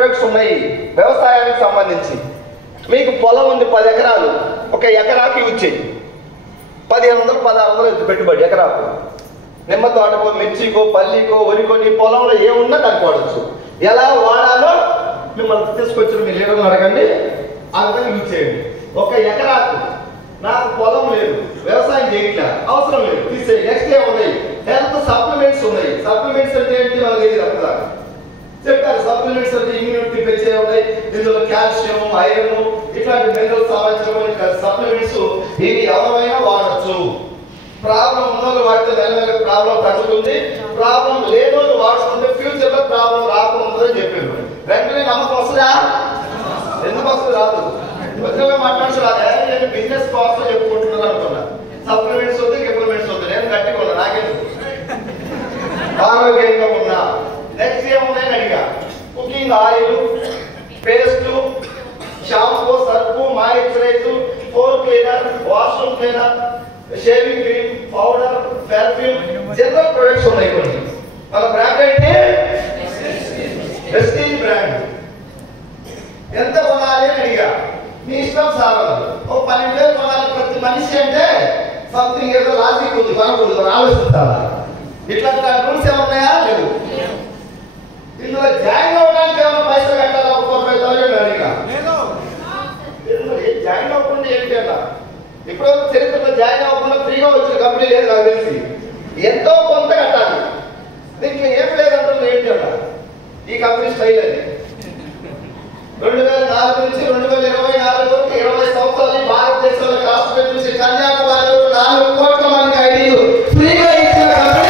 Products ఉన్నాయి వ్యవసాయానికి సంబంధించి. మీకు పొలం ఉంది 10 ఎకరాలు, ఒక ఎకరాకి యూజ్ చేయి 1500 1600 పెట్టుబడి ఎకరాకు. నిమ్మ తోటకో, మిర్చికో, పల్లికో, వరికో, నీ పొలంలో ఏమున్నా దానికి వాడచ్చు. ఎలా వాడాలో మిమ్మల్ని తీసుకొచ్చిన మీ లీడర్ని అడగండి, ఆ విధంగా యూజ్ చేయండి. ఒక ఎకరాకు నాకు పొలం లేదు, వ్యవసాయం చేయట్లా, అవసరం లేదు, తీసేయి. నెక్స్ట్ ఏమున్నాయి? హెల్త్ సప్లిమెంట్స్ ఉన్నాయి. సప్లిమెంట్స్ అంటే ఏంటి వాళ్ళకి తెలియదు అక్కడ చెప్తారు. సప్లిమెంట్స్ అంటే ఇమ్యూనిటీ పెంచే ఉన్నాయి. ఇందులో కాల్షియం, ఐరన్ ఇట్లాంటి మినరల్స్ సంబంధించిన సప్లిమెంట్స్ ఇవి ఎవరైనా వాడచ్చు. ప్రాబ్లం ఉన్నోళ్ళు వాడితే నెల ప్రాబ్లం తగ్గుతుంది, ప్రాబ్లం లేనోళ్ళు వాడుకుంటే ఫ్యూచర్ లో ప్రాబ్లం రాకుంటుందని చెప్పారు. వెంటనే నమ్మకం వస్తుందా? ఎందుకు వస్తుంది? రాదు. వదిలే మాట్లాడుతున్నా నేను బిజినెస్ కోసం చెప్పుకుంటున్నాను అనుకున్నా. సప్లిమెంట్స్ వద్దు, ఇంప్లిమెంట్స్ వద్దు, నేను గట్టిగా ఉన్నా, నాకెందుకు, ఆరోగ్యంగా ఉన్నా. నెక్స్ట్ ఏమున్నాయని అడిగా. Cooking oil, paste, shampoo, surf, moisturiser, floor cleaner, washroom cleaner, shaving cream, powder, perfume, general products ఉన్నాయి కొన్ని. మన బ్రాండ్ అంటే ప్రెస్టీజ్ బ్రాండ్. ఎంత కొనాలి అని అడిగా. మీ ఇష్టం సార్. ఓ 12,000 కొనాలి ప్రతి మనిషి అంటే సంథింగ్ ఏదో లాజిక్ ఉంది, కొనకూడదు, ఆలోచించాలా. ఇట్లాంటి రూల్స్ ఏమన్నాయా? లేవు. ఇందులో జాయిన్ అవ్వడానికి ఏమైనా పైసలు కట్టాలా? 35,000 అడిగా. జాయిన్ అవ్వకుండా ఏంటి అన్న, ఇప్పుడు చరిత్రలో జాయిన్ అవ్వకుండా ఫ్రీగా వచ్చిన కంపెనీ లేదు నాకు తెలిసి. ఎంతో కొంత కట్టాలి. దీంట్లో ఏం లేదంటే ఏంటి అన్న, ఈ కంపెనీ స్టైల్ అది 2004 నుంచి 2024 వరకు 20 సంవత్సరాలు భారతదేశంలో కాశ్మీర్ నుంచి కన్యాకుమారి 4 కోట్ల మంది ఐడీలు ఫ్రీగా ఇచ్చిన కంపెనీ.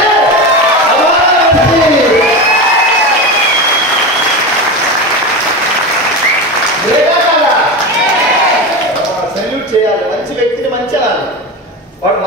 సెల్యూట్ చేయాలి. మంచి వ్యక్తిని మంచి అనాలి. వాడు